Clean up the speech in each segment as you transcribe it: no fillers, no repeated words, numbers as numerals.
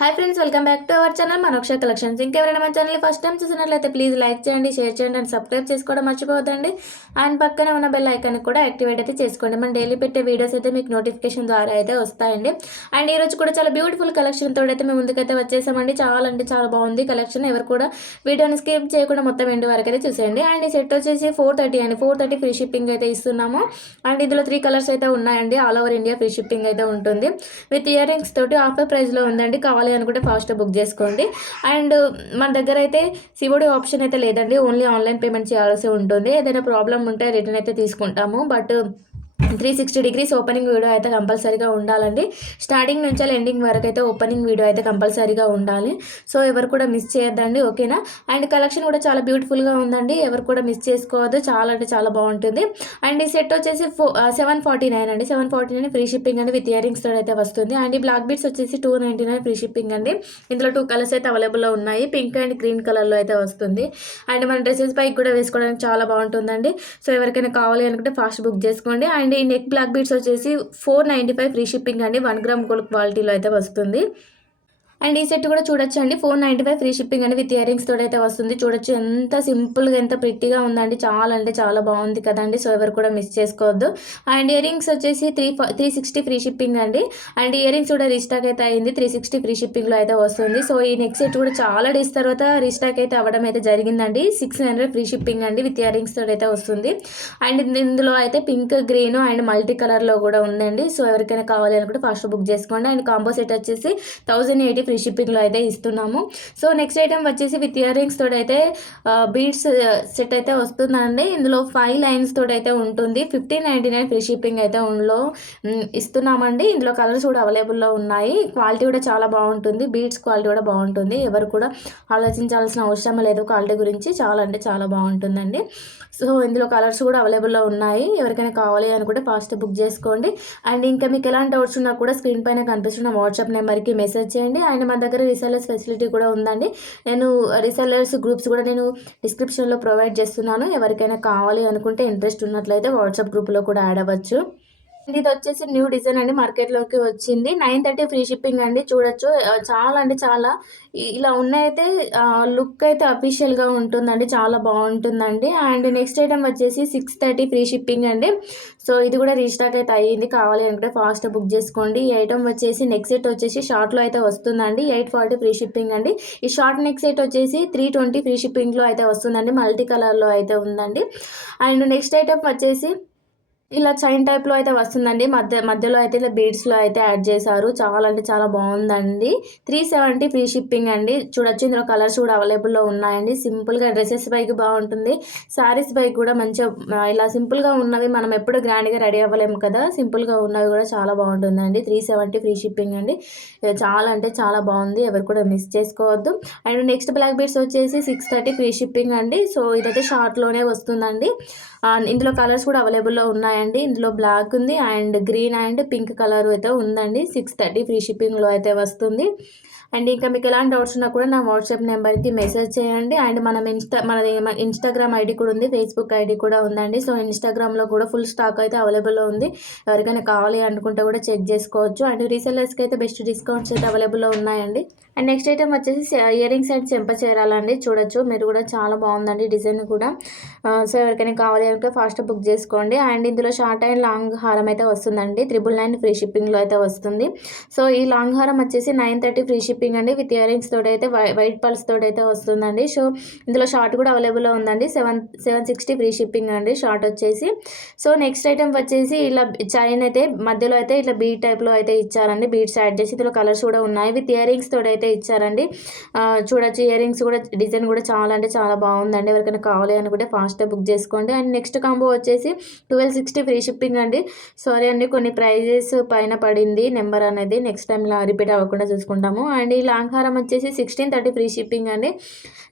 Hi friends, welcome back to our channel Manoksha collections. ఇంకెవరైనా మన channel first time చూసినట్లయితే please like చేయండి, share చేయండి అండ్ సబ్స్క్రైబ్ చేసుకోవడం మర్చిపోవద్దండి. అండ్ పక్కనే ఉన్న బెల్ ఐకాన్ కూడా యాక్టివేట్ అయితే చేసుకోండి. మనం డైలీ పెట్టే వీడియోస్ అయితే మీకు నోటిఫికేషన్ ద్వారా అయితే వస్తాయండి. అండ్ ఈరోజు కూడా చాలా బ్యూటిఫుల్ కలెక్షన్ తోటి అయితే మేము ముందుకైతే వచ్చేసామండి. చాలా అంటే చాలా బాగుంది కలెక్షన్. ఎవరు కూడా వీడియోని స్కిప్ చేయకుండా మొత్తం ఎండ్ వరకు అయితే చూసేయండి. అండ్ ఈ సెట్ వచ్చేసి 430 అండి. 430 ఫ్రీ షిప్పింగ్ అయితే ఇస్తున్నాము. అండ్ ఇందులో 3 కలర్స్ అయితే ఉన్నాయండి. All over India free shipping అయితే ఉంటుంది. విత్ ఇయర్ రింగ్స్ తోటి ఆఫర్ ప్రైస్లో ఉందండి. కావాలి అనుకుంటే ఫాస్ట్ బుక్ చేసుకోండి. అండ్ మన దగ్గర అయితే సిఓడి ఆప్షన్ అయితే లేదండి. ఓన్లీ ఆన్లైన్ పేమెంట్ చేయాల్సి ఉంటుంది. ఏదైనా ప్రాబ్లం ఉంటే రిటర్న్ అయితే తీసుకుంటాము. బట్ 360 డిగ్రీస్ ఓపెనింగ్ వీడియో అయితే కంపల్సరీగా ఉండాలండి. స్టార్టింగ్ నుంచి ఎండింగ్ వరకు అయితే ఓపెనింగ్ వీడియో అయితే కంపల్సరీగా ఉండాలి. సో ఎవరు కూడా మిస్ చేయొద్దండి, ఓకేనా. అండ్ కలెక్షన్ కూడా చాలా బ్యూటిఫుల్గా ఉందండి. ఎవరు కూడా మిస్ చేసుకోవద్దు, చాలా అంటే చాలా బాగుంటుంది. అండ్ ఈ సెట్ వచ్చేసి 749 అండి. 749 ఫ్రీ షిప్పింగ్ అండి. విత్ ఇయర్ రింగ్స్ తో అయితే వస్తుంది. అండ్ ఈ బ్లాక్ బీడ్స్ వచ్చేసి 299 ఫ్రీ షిప్పింగ్ అండి. ఇందులో 2 కలర్స్ అయితే అవైలబుల్లో ఉన్నాయి. పింక్ అండ్ గ్రీన్ కలర్లో అయితే వస్తుంది. అండ్ మన డ్రెస్సెస్ పైకి కూడా వేసుకోవడానికి చాలా బాగుంటుందండి. సో ఎవరికైనా కావాలి అనుకుంటే ఫాస్ట్ బుక్ చేసుకోండి. అండ్ ఈ నెక్ బ్లాక్ బీడ్స్ వచ్చేసి 495 ఫ్రీ షిప్పింగ్ అండి. 1 గ్రామ్ గోల్డ్ క్వాలిటీలో అయితే వస్తుంది. అండ్ ఈ సెట్ కూడా చూడొచ్చు అండి. 495 ఫ్రీ షిప్పింగ్ అండి. విత్ ఇయర్ రింగ్స్ తోటి అయితే వస్తుంది. చూడొచ్చు ఎంత సింపుల్గా ఎంత ప్రిట్టిగా ఉందండి. చాలా అంటే చాలా బాగుంది కదండి. సో ఎవరు కూడా మిస్ చేసుకోవద్దు. అండ్ ఇయర్ రింగ్స్ వచ్చేసి 360 ఫ్రీ షిప్పింగ్ అండి. అండ్ ఇయర్ రింగ్స్ కూడా రీస్టాక్ అయితే అయింది. 360 ఫ్రీ షిప్పింగ్లో అయితే వస్తుంది. సో ఈ నెక్స్ట్ సెట్ కూడా చాలా డేస్ తర్వాత రీస్టాక్ అయితే అవ్వడం అయితే జరిగిందండి. 600 ఫ్రీ షిప్పింగ్ అండి. విత్ ఇయర్ రింగ్స్ తోటి అయితే వస్తుంది. అండ్ ఇందులో అయితే పింక్ గ్రీన్ అండ్ మల్టీ కలర్లో కూడా ఉందండి. సో ఎవరికైనా కావాలి అనుకుంటే ఫాస్ట్ బుక్ చేసుకోండి. అండ్ కాంబో సెట్ వచ్చేసి 1080 ఫ్రీ షిప్పింగ్లో అయితే ఇస్తున్నాము. సో నెక్స్ట్ ఐటమ్ వచ్చేసి విత్ ఇయర్ రింగ్స్ తోటి అయితే బీడ్స్ సెట్ అయితే వస్తుందండి. ఇందులో 5 లైన్స్ తోటి అయితే ఉంటుంది. 1599 ఫ్రీ షిప్పింగ్ అయితే ఇందులో ఇస్తున్నామండి. ఇందులో కలర్స్ కూడా అవైలబుల్లో ఉన్నాయి. క్వాలిటీ కూడా చాలా బాగుంటుంది. బీడ్స్ క్వాలిటీ కూడా బాగుంటుంది. ఎవరు కూడా ఆలోచించాల్సిన అవసరం లేదు క్వాలిటీ గురించి. చాలా అంటే చాలా బాగుంటుందండి. సో ఇందులో కలర్స్ కూడా అవైలబుల్లో ఉన్నాయి. ఎవరికైనా కావాలి అనుకుంటే ఫాస్ట్ బుక్ చేసుకోండి. అండ్ ఇంకా మీకు ఎలాంటి డౌట్స్ ఉన్నా కూడా స్క్రీన్ పైన కనిపిస్తున్న వాట్సాప్ నెంబర్కి మెసేజ్ చేయండి. అండ్ మన దగ్గర రీసెల్లర్స్ ఫెసిలిటీ కూడా ఉందండి. నేను రీసెల్లర్స్ గ్రూప్స్ కూడా నేను డిస్క్రిప్షన్లో ప్రొవైడ్ చేస్తున్నాను. ఎవరికైనా కావాలి అనుకుంటే ఇంట్రెస్ట్ ఉన్నట్లయితే వాట్సాప్ గ్రూప్లో కూడా యాడ్ అవ్వచ్చు. ఇది వచ్చేసి న్యూ డిజైన్ అండి. మార్కెట్లోకి వచ్చింది. 930 ఫ్రీ షిప్పింగ్ అండి. చూడొచ్చు చాలా అంటే చాలా ఇలా ఉన్నాయితే లుక్ అయితే అఫీషియల్గా ఉంటుందండి. చాలా బాగుంటుందండి. అండ్ నెక్స్ట్ ఐటమ్ వచ్చేసి 630 ఫ్రీ షిప్పింగ్ అండి. సో ఇది కూడా రీస్టాక్ అయితే అయ్యింది. కావాలి అంటే ఫాస్ట్ బుక్ చేసుకోండి. ఈ ఐటమ్ వచ్చేసి నెక్స్ట్ సెట్ వచ్చేసి షార్ట్లో అయితే వస్తుందండి. 840 ఫ్రీ షిప్పింగ్ అండి. ఈ షార్ట్ నెక్స్ట్ సెట్ వచ్చేసి 320 ఫ్రీ షిప్పింగ్లో అయితే వస్తుందండి. మల్టీ కలర్లో అయితే ఉందండి. అండ్ నెక్స్ట్ ఐటమ్ వచ్చేసి ఇలా చైన్ టైప్లో అయితే వస్తుందండి. మధ్యలో అయితే ఇలా బీడ్స్లో అయితే యాడ్ చేశారు. చాలా అంటే చాలా బాగుందండి. 370 ఫ్రీ షిప్పింగ్ అండి. చూడొచ్చు ఇందులో కలర్స్ కూడా అవైలబుల్లో ఉన్నాయండి. సింపుల్గా డ్రెస్సెస్ పైకి బాగుంటుంది. శారీస్ పైకి కూడా మంచిగా ఇలా సింపుల్గా ఉన్నవి మనం ఎప్పుడు గ్రాండ్గా రెడీ అవ్వలేము కదా. సింపుల్గా ఉన్నవి కూడా చాలా బాగుంటుందండి. 370 ఫ్రీ షిప్పింగ్ అండి. చాలా అంటే చాలా బాగుంది. ఎవరు కూడా మిస్ చేసుకోవద్దు. అండ్ నెక్స్ట్ బ్లాక్ బీడ్స్ వచ్చేసి 630 ఫ్రీ షిప్పింగ్ అండి. సో ఇదైతే షార్ట్లోనే వస్తుందండి. ఇందులో కలర్స్ కూడా అవైలబుల్లో ఉన్నాయండి. ఇందులో బ్లాక్ ఉంది and green and pink colour అయితే ఉందండి. 630 ఫ్రీ షిప్పింగ్లో అయితే వస్తుంది. అండ్ ఇంకా మీకు ఎలాంటి డౌట్స్ ఉన్నా కూడా నా వాట్సాప్ నెంబర్కి మెసేజ్ చేయండి. అండ్ మనది ఇన్స్టాగ్రామ్ ఐడి కూడా ఉంది, ఫేస్బుక్ ఐడి కూడా ఉందండి. సో ఇన్స్టాగ్రామ్లో కూడా ఫుల్ స్టాక్ అయితే అవైలబుల్లో ఉంది. ఎవరికైనా కావాలి అనుకుంటే కూడా చెక్ చేసుకోవచ్చు. అండ్ రీసెల్లర్స్కి అయితే బెస్ట్ డిస్కౌంట్స్ అయితే అవైలబుల్లో ఉన్నాయండి. అండ్ నెక్స్ట్ ఐటమ్ వచ్చేసి ఇయర్ రింగ్స్ అండ్ చెంప చేరాలండి. చూడొచ్చు మీరు కూడా చాలా బాగుందండి డిజైన్ కూడా. సో ఎవరికైనా కావాలి అంటే ఫాస్ట్ బుక్ చేసుకోండి. అండ్ ఇందులో షార్ట్ అండ్ లాంగ్ హారం అయితే వస్తుందండి. 999 ఫ్రీ షిప్పింగ్లో అయితే వస్తుంది. సో ఈ లాంగ్ హారం వచ్చేసి 930 ఫ్రీ షిప్పింగ్ అండి. విత్ ఇయర్ రింగ్స్ తోటి అయితే వైట్ పల్స్ తోటి అయితే వస్తుందండి. సో ఇందులో షార్ట్ కూడా అవైలబుల్లో ఉందండి. 760 ఫ్రీ షిప్పింగ్ అండి షార్ట్ వచ్చేసి. సో నెక్స్ట్ ఐటమ్ వచ్చేసి ఇలా చైన్ అయితే మధ్యలో అయితే ఇట్లా బీడ్ టైప్లో అయితే ఇచ్చారండి. బీడ్స్ యాడ్ చేసి ఇందులో కలర్స్ కూడా ఉన్నాయి. విత్ ఇయర్ రింగ్స్ తోటి అయితే ఇచ్చారండి. చూడొచ్చు ఇయర్ రింగ్స్ కూడా డిజైన్ కూడా చాలా అంటే చాలా బాగుందండి. ఎవరికైనా కావాలి అనుకుంటే ఫాస్ట్గా బుక్ చేసుకోండి. అండ్ నెక్స్ట్ కాంబో వచ్చేసి 1260 ఫ్రీ షిప్పింగ్ అండి. సారీ అండి కొన్ని ప్రైజెస్ పైన పడింది నెంబర్ అనేది. నెక్స్ట్ టైం ఇలా రిపీట్ అవ్వకుండా చూసుకుంటాము. అండ్ ఈ లాంగ్ హారం వచ్చేసి 1630 ఫ్రీ షిప్పింగ్ అండి.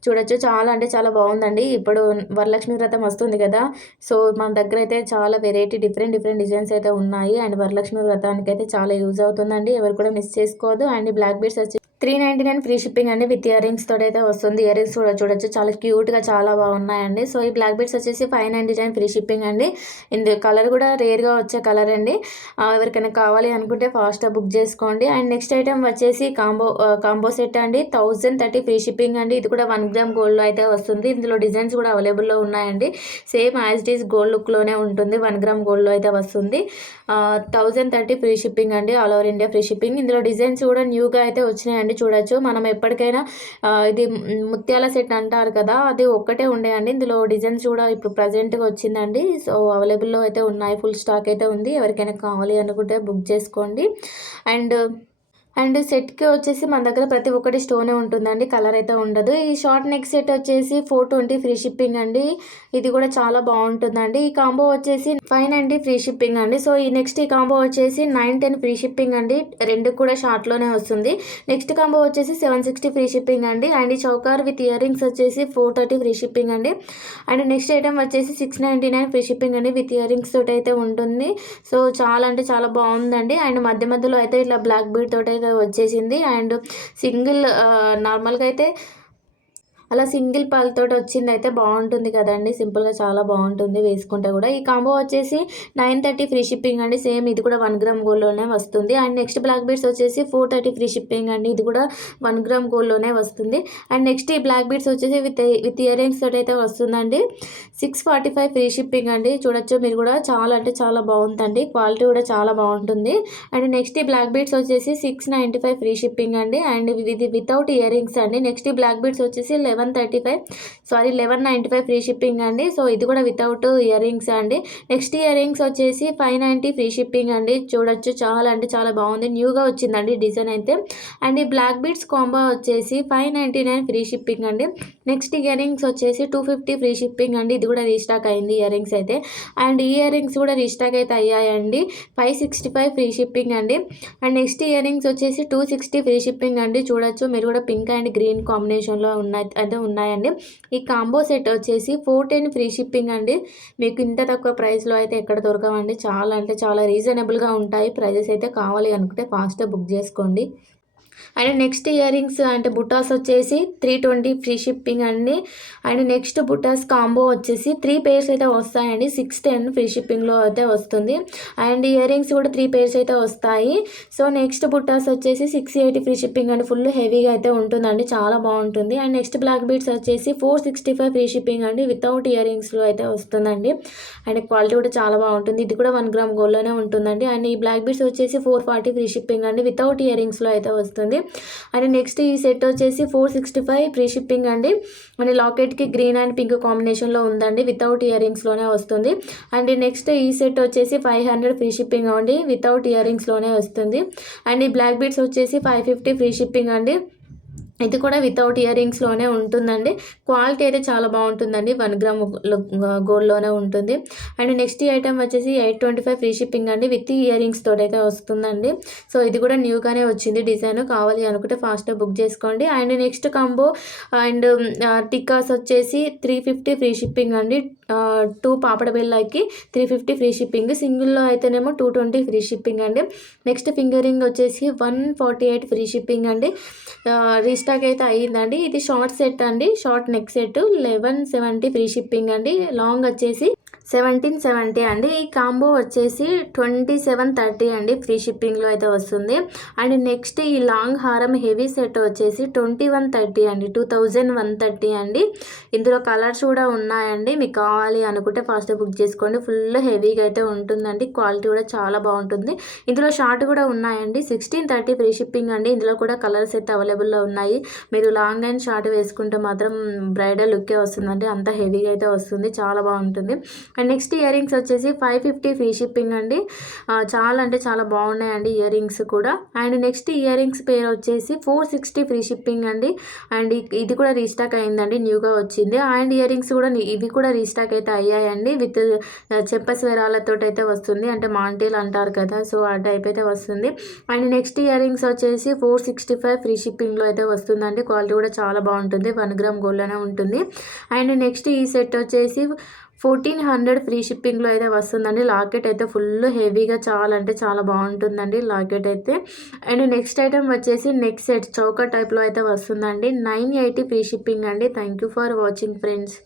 చూడొచ్చు చాలా అంటే చాలా బాగుందండి. ఇప్పుడు వరలక్ష్మి వ్రతం వస్తుంది కదా. సో మన దగ్గర అయితే చాలా వెరైటీ డిఫరెంట్ డిజైన్స్ అయితే ఉన్నాయి. అండ్ వరలక్ష్మి వ్రతానికి అయితే చాలా యూజ్ అవుతుందండి. ఎవరు కూడా మిస్ చేసుకోవద్దు. అండ్ బ్లాక్ బీడ్స్ వచ్చి 399 ఫ్రీ షిప్పింగ్ అండి. విత్ ఇయర్ రింగ్స్ తోటి అయితే వస్తుంది. ఇయర్ రింగ్స్ కూడా చూడొచ్చు, చాలా క్యూట్గా చాలా బాగున్నాయండి. సో ఈ బ్లాక్ బీడ్స్ వచ్చేసి 599 ఫ్రీ షిప్పింగ్ అండి. ఇందు కలర్ కూడా రేర్గా వచ్చే కలర్ అండి. ఎవరికైనా కావాలి అనుకుంటే ఫాస్ట్గా బుక్ చేసుకోండి. అండ్ నెక్స్ట్ ఐటమ్ వచ్చేసి కాంబో సెట్ అండి. 1030 ఫ్రీ షిప్పింగ్ అండి. ఇది కూడా 1 గ్రామ్ గోల్డ్లో అయితే వస్తుంది. ఇందులో డిజైన్స్ కూడా అవైలబుల్లో ఉన్నాయండి. Same as it is gold లుక్లోనే ఉంటుంది. 1 గ్రామ్ గోల్డ్లో అయితే వస్తుంది. 1030 ఫ్రీ షిప్పింగ్ అండి. All over India free shipping. ఇందులో డిజైన్స్ కూడా న్యూగా అయితే వచ్చినాయండి, చూడొచ్చు. మనం ఎప్పటికైనా ఇది ముత్యాల సెట్ అంటారు కదా, అది ఒక్కటే ఉండేయండి. ఇందులో డిజైన్స్ కూడా ఇప్పుడు ప్రజెంట్గా వచ్చిందండి. సో అవైలబుల్లో అయితే ఉన్నాయి, ఫుల్ స్టాక్ అయితే ఉంది. ఎవరికైనా కావాలి అనుకుంటే బుక్ చేసుకోండి. అండ్ సెట్కి వచ్చేసి మన దగ్గర ప్రతి ఒక్కటి స్టోనే ఉంటుందండి, కలర్ అయితే ఉండదు. ఈ షార్ట్ నెక్ సెట్ వచ్చేసి 420 ఫ్రీ షిప్పింగ్ అండి. ఇది కూడా చాలా బాగుంటుందండి. ఈ కాంబో వచ్చేసి 590 ఫ్రీ షిప్పింగ్ అండి. సో ఈ నెక్స్ట్ ఈ కాంబో వచ్చేసి 910 ఫ్రీ షిప్పింగ్ అండి. రెండు కూడా షార్ట్లోనే వస్తుంది. నెక్స్ట్ కాంబో వచ్చేసి 760 ఫ్రీ షిప్పింగ్ అండి. అండ్ ఈ చౌకార్ విత్ ఇయర్ రింగ్స్ వచ్చేసి 430 ఫ్రీ షిప్పింగ్ అండి. అండ్ నెక్స్ట్ ఐటమ్ వచ్చేసి 699 ఫ్రీ షిప్పింగ్ అండి. విత్ ఇయర్ రింగ్స్ తోటి అయితే ఉంటుంది. సో చాలా అంటే చాలా బాగుందండి. అండ్ మధ్య మధ్యలో అయితే ఇట్లా బ్లాక్ బీడ్ తోటి అయితే వచ్చేసింది. అండ్ సింగిల్ నార్మల్గా అయితే అలా సింగిల్ పళ్ళతోటి వచ్చింది అయితే బాగుంటుంది కదండి, సింపుల్గా చాలా బాగుంటుంది వేసుకుంటే కూడా. ఈ కాంబో వచ్చేసి 930 ఫ్రీ షిప్పింగ్ అండి. సేమ్ ఇది కూడా 1 గ్రామ్ గోల్డ్లోనే వస్తుంది. అండ్ నెక్స్ట్ బ్లాక్ బీడ్స్ వచ్చేసి 430 ఫ్రీ షిప్పింగ్ అండి. ఇది కూడా 1 గ్రామ్ గోల్డ్లోనే వస్తుంది. అండ్ నెక్స్ట్ ఈ బ్లాక్ బీడ్స్ వచ్చేసి విత్ ఇయర్ రింగ్స్ తోటి అయితే వస్తుందండి. 645 ఫ్రీ షిప్పింగ్ అండి. చూడొచ్చు మీరు కూడా, చాలా అంటే చాలా బాగుందండి, క్వాలిటీ కూడా చాలా బాగుంటుంది. అండ్ నెక్స్ట్ ఈ బ్లాక్ బీడ్స్ వచ్చేసి 695 ఫ్రీ షిప్పింగ్ అండి. అండ్ ఇది వితౌట్ ఇయర్ రింగ్స్ అండి. నెక్స్ట్ ఈ బ్లాక్ బీడ్స్ వచ్చేసి 1195 ఫ్రీ షిప్పింగ్ అండి. సో ఇది కూడా వితౌట్ ఇయర్ రింగ్స్ అండి. నెక్స్ట్ ఇయర్ రింగ్స్ వచ్చేసి 590 ఫ్రీ షిప్పింగ్ అండి. చూడొచ్చు, చాలా అంటే చాలా బాగుంది, న్యూగా వచ్చిందండి డిజైన్ అయితే. అండ్ ఈ బ్లాక్ బీడ్స్ కాంబో వచ్చేసి 599 ఫ్రీ షిప్పింగ్ అండి. నెక్స్ట్ ఇయర్ రింగ్స్ వచ్చేసి 250 ఫ్రీ షిప్పింగ్ అండి. ఇది కూడా రీస్టాక్ అయింది ఇయర్ రింగ్స్ అయితే. అండ్ ఈ ఇయర్ రింగ్స్ కూడా రీస్టాక్ అయితే అయ్యాయండి. 565 ఫ్రీ షిప్పింగ్ అండి. అండ్ నెక్స్ట్ ఇయర్ రింగ్స్ వచ్చేసి 260 ఫ్రీ షిప్పింగ్ అండి. చూడొచ్చు మీరు కూడా, పింక్ అండ్ గ్రీన్ కాంబినేషన్లో ఉన్నాయండి. ఈ కాంబో సెట్ వచ్చేసి 410 ఫ్రీ షిప్పింగ్ అండి. మీకు ఇంత తక్కువ ప్రైస్లో అయితే ఎక్కడ దొరకవండి. చాలా అంటే చాలా రీజనబుల్గా ఉంటాయి ప్రైజెస్ అయితే. కావాలి అనుకుంటే ఫాస్ట్గా బుక్ చేసుకోండి. అండ్ నెక్స్ట్ ఇయర్ రింగ్స్ అంటే బుటాస్ వచ్చేసి 320 ఫ్రీ షిప్పింగ్ అండి. అండ్ నెక్స్ట్ బుటాస్ కాంబో వచ్చేసి 3 పేర్స్ అయితే వస్తాయండి. 610 ఫ్రీ షిప్పింగ్లో అయితే వస్తుంది. అండ్ ఇయర్ రింగ్స్ కూడా 3 పేర్స్ అయితే వస్తాయి. సో నెక్స్ట్ బుటాస్ వచ్చేసి 680 ఫ్రీ షిప్పింగ్ అండి. ఫుల్ హెవీగా అయితే ఉంటుందండి, చాలా బాగుంటుంది. అండ్ నెక్స్ట్ బ్లాక్ బీడ్స్ వచ్చేసి 465 ఫ్రీ షిప్పింగ్ అండి. వితౌట్ ఇయర్ రింగ్స్లో అయితే వస్తుందండి. అండ్ క్వాలిటీ కూడా చాలా బాగుంటుంది. ఇది కూడా 1 గ్రామ్ గోల్డ్లోనే ఉంటుందండి. అండ్ ఈ బ్లాక్ బీడ్స్ వచ్చేసి 440 ఫ్రీ షిప్పింగ్ అండి. వితౌట్ ఇయర్ రింగ్స్లో అయితే వస్తుంది. అండ్ నెక్స్ట్ ఈ సెట్ వచ్చేసి 465 ఫ్రీ షిప్పింగ్ అండి. అండ్ లాకెట్కి గ్రీన్ అండ్ పింక్ కాంబినేషన్లో ఉందండి. వితౌట్ ఇయర్ రింగ్స్లోనే వస్తుంది. అండ్ నెక్స్ట్ ఈ సెట్ వచ్చేసి 500 ఫ్రీ షిప్పింగ్ అండి. వితౌట్ ఇయర్ రింగ్స్లోనే వస్తుంది. అండ్ ఈ బ్లాక్ బీడ్స్ వచ్చేసి 550 ఫ్రీ షిప్పింగ్ అండి. ఇది కూడా వితౌట్ ఇయర్ రింగ్స్లోనే ఉంటుందండి. క్వాలిటీ అయితే చాలా బాగుంటుందండి. 1 గ్రామ్ గోల్డ్లోనే ఉంటుంది. అండ్ నెక్స్ట్ ఈ ఐటమ్ వచ్చేసి 825 ఫ్రీ షిప్పింగ్ అండి. విత్ ఇయర్ రింగ్స్ తోటి అయితే వస్తుందండి. సో ఇది కూడా న్యూగానే వచ్చింది డిజైన్. కావాలి అనుకుంటే ఫాస్ట్గా బుక్ చేసుకోండి. And next combo and tikkas వచ్చేసి 350 ఫ్రీ షిప్పింగ్ అండి. 2 పాపడ బిళ్ళకి 350 ఫ్రీ షిప్పింగ్. సింగిల్లో అయితేనేమో 220 ఫ్రీ షిప్పింగ్ అండి. నెక్స్ట్ ఫింగరింగ్ వచ్చేసి 148 ఫ్రీ షిప్పింగ్ అండి. రీస్టాక్ అయితే అయ్యిందండి. ఇది షార్ట్ సెట్ అండి, short neck set 1170 free shipping అండి. లాంగ్ వచ్చేసి 1770 అండి. ఈ కాంబో వచ్చేసి 2730 అండి. ఫ్రీ షిప్పింగ్లో అయితే వస్తుంది. అండ్ నెక్స్ట్ ఈ లాంగ్ హారం హెవీ సెట్ వచ్చేసి 2130 అండి. 2130 అండి. ఇందులో కలర్స్ కూడా ఉన్నాయండి. మీకు కావాలి అనుకుంటే ఫాస్ట్ బుక్ చేసుకోండి. ఫుల్ హెవీగా అయితే ఉంటుందండి. క్వాలిటీ కూడా చాలా బాగుంటుంది. ఇందులో షార్ట్ కూడా ఉన్నాయండి. 1630 ఫ్రీ షిప్పింగ్ అండి. ఇందులో కూడా కలర్స్ అయితే అవైలబుల్లో ఉన్నాయి. మీరు లాంగ్ అండ్ షార్ట్ వేసుకుంటే మాత్రం బ్రైడల్ లుక్కే వస్తుందండి. అంత హెవీగా అయితే వస్తుంది, చాలా బాగుంటుంది. అండ్ నెక్స్ట్ ఇయర్ రింగ్స్ వచ్చేసి 550 ఫ్రీ షిప్పింగ్ అండి. చాలా అంటే చాలా బాగున్నాయండి ఇయర్ రింగ్స్ కూడా. అండ్ నెక్స్ట్ ఇయర్ రింగ్స్ పేరు వచ్చేసి 460 ఫ్రీ షిప్పింగ్ అండి. అండ్ ఇది కూడా రీస్టాక్ అయిందండి, న్యూగా వచ్చింది. అండ్ ఇయర్ రింగ్స్ కూడా ఇవి కూడా రీస్టాక్ అయితే అయ్యాయండి. విత్ చెప్పస్వరాలతో అయితే వస్తుంది, అంటే మాంటీలు అంటారు కదా, సో ఆ టైప్ అయితే వస్తుంది. అండ్ నెక్స్ట్ ఇయర్ రింగ్స్ వచ్చేసి 465 ఫ్రీ షిప్పింగ్లో అయితే వస్తుందండి. క్వాలిటీ కూడా చాలా బాగుంటుంది. 1 గ్రామ్ గోల్డ్లోనే ఉంటుంది. అండ్ నెక్స్ట్ ఈ సెట్ వచ్చేసి 1400 ఫ్రీ షిప్పింగ్లో అయితే వస్తుందండి. లాకెట్ అయితే ఫుల్ హెవీగా చాలా అంటే చాలా బాగుంటుందండి లాకెట్ అయితే. అండ్ నెక్స్ట్ ఐటమ్ వచ్చేసి నెక్ సెట్ చౌక టైప్లో అయితే వస్తుందండి. 980 ఫ్రీ షిప్పింగ్ అండి. Thank you for watching friends.